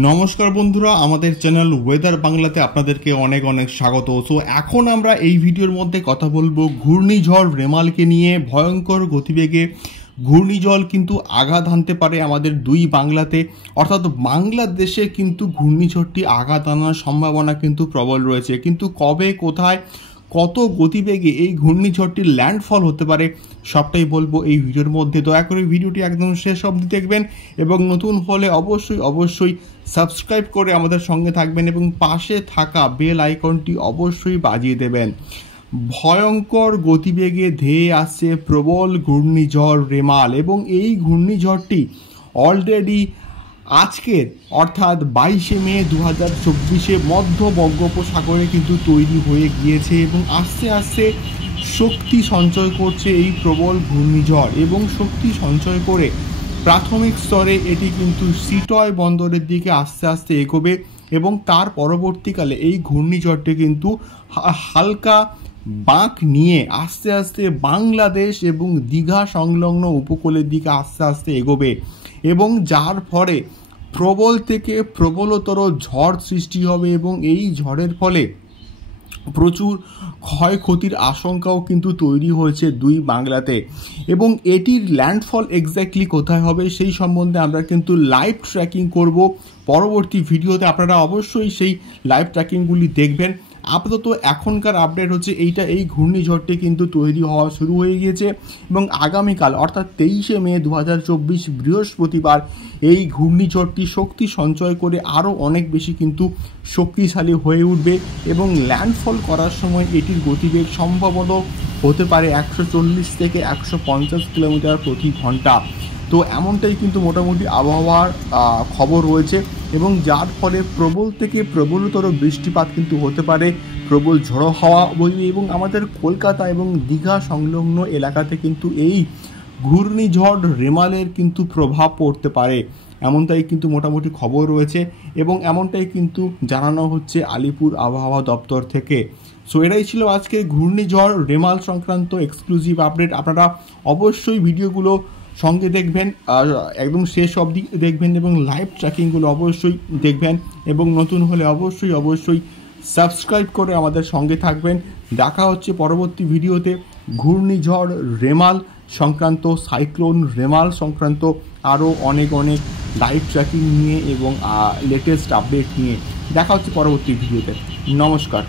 নমস্কার বন্ধুরা, আমাদের চ্যানেল ওয়েদার বাংলাতে আপনাদেরকে অনেক অনেক স্বাগত। সো এখন আমরা এই ভিডিওর মধ্যে কথা বলবো ঘূর্ণিঝড় রেমালকে নিয়ে। ভয়ঙ্কর গতিবেগে ঘূর্ণিঝড় কিন্তু আঘাত হানতে পারে আমাদের দুই বাংলাতে, অর্থাৎ বাংলাদেশে কিন্তু ঘূর্ণিঝড়টি আঘাত আনার সম্ভাবনা কিন্তু প্রবল রয়েছে। কিন্তু কবে, কোথায়, কত গতিবেগে এই ঘূর্ণিঝড়টির ল্যান্ডফল হতে পারে সবটাই বলবো এই ভিডিওর মধ্যে। দয়া করে ভিডিওটি একদম শেষ অবধি দেখবেন এবং নতুন হলে অবশ্যই সাবস্ক্রাইব করে আমাদের সঙ্গে থাকবেন এবং পাশে থাকা বেল আইকনটি অবশ্যই বাজিয়ে দেবেন। ভয়ঙ্কর গতিবেগে ধেয়ে আসছে প্রবল ঘূর্ণিঝড় রেমাল এবং এই ঘূর্ণিঝড়টি অলরেডি আজকের অর্থাৎ 22শে মে 2024 মধ্য বঙ্গোপসাগরে কিন্তু তৈরি হয়ে গিয়েছে এবং আস্তে আস্তে শক্তি সঞ্চয় করছে এই প্রবল ঘূর্ণিঝড় এবং শক্তি সঞ্চয় করে প্রাথমিক স্তরে এটি কিন্তু সিটয় বন্দরের দিকে আস্তে আস্তে এগোবে এবং তার পরবর্তীকালে এই ঘূর্ণিঝড়টি কিন্তু হালকা বাঁক নিয়ে আস্তে আস্তে বাংলাদেশ এবং দীঘা সংলগ্ন উপকূলের দিকে আস্তে আস্তে এগোবে এবং যার ফলে প্রবল থেকে প্রবলতর ঝড় সৃষ্টি হবে এবং এই ঝড়ের ফলে প্রচুর ক্ষয়ক্ষতির আশঙ্কাও কিন্তু তৈরি হয়েছে দুই বাংলাতে এবং এটির ল্যান্ডফল এক্স্যাক্টলি কোথায় হবে সেই সম্বন্ধে আমরা কিন্তু লাইভ ট্র্যাকিং করব পরবর্তী ভিডিওতে। আপনারা অবশ্যই সেই লাইভ ট্র্যাকিংগুলি দেখবেন। আপাতত এখনকার আপডেট হচ্ছে এই ঘূর্ণিঝড়টি কিন্তু তৈরি হওয়া শুরু হয়ে গিয়েছে এবং আগামীকাল অর্থাৎ 23শে মে 2024 বৃহস্পতিবার এই ঘূর্ণিঝড়টি শক্তি সঞ্চয় করে আরও অনেক বেশি কিন্তু শক্তিশালী হয়ে উঠবে এবং ল্যান্ডফল করার সময় এটির গতিবেগ সম্ভবত হতে পারে 140 থেকে 150 কিলোমিটার প্রতি ঘন্টা। তো এমনটাই কিন্তু মোটামুটি আবহাওয়ার খবর রয়েছে এবং যার ফলে প্রবল থেকে প্রবলতর বৃষ্টিপাত কিন্তু হতে পারে, প্রবল ঝড়ো হাওয়া বইবে এবং আমাদের কলকাতা এবং দীঘা সংলগ্ন এলাকাতে কিন্তু এই ঘূর্ণিঝড় রেমালের কিন্তু প্রভাব পড়তে পারে, এমনটাই কিন্তু মোটামুটি খবর রয়েছে এবং এমনটাই কিন্তু জানানো হচ্ছে আলিপুর আবহাওয়া দপ্তর থেকে। সো এটাই ছিল আজকে ঘূর্ণিঝড় রেমাল সংক্রান্ত এক্সক্লুসিভ আপডেট। আপনারা অবশ্যই ভিডিওগুলো সঙ্গে দেখবেন, একদম শেষ অবধি দেখবেন এবং লাইভ ট্র্যাকিংগুলো অবশ্যই দেখবেন এবং নতুন হলে অবশ্যই সাবস্ক্রাইব করে আমাদের সঙ্গে থাকবেন। দেখা হচ্ছে পরবর্তী ভিডিওতে ঘূর্ণিঝড় রেমাল সংক্রান্ত, সাইক্লোন রেমাল সংক্রান্ত আরও অনেক লাইভ ট্র্যাকিং নিয়ে এবং লেটেস্ট আপডেট নিয়ে। দেখা হচ্ছে পরবর্তী ভিডিওতে। নমস্কার।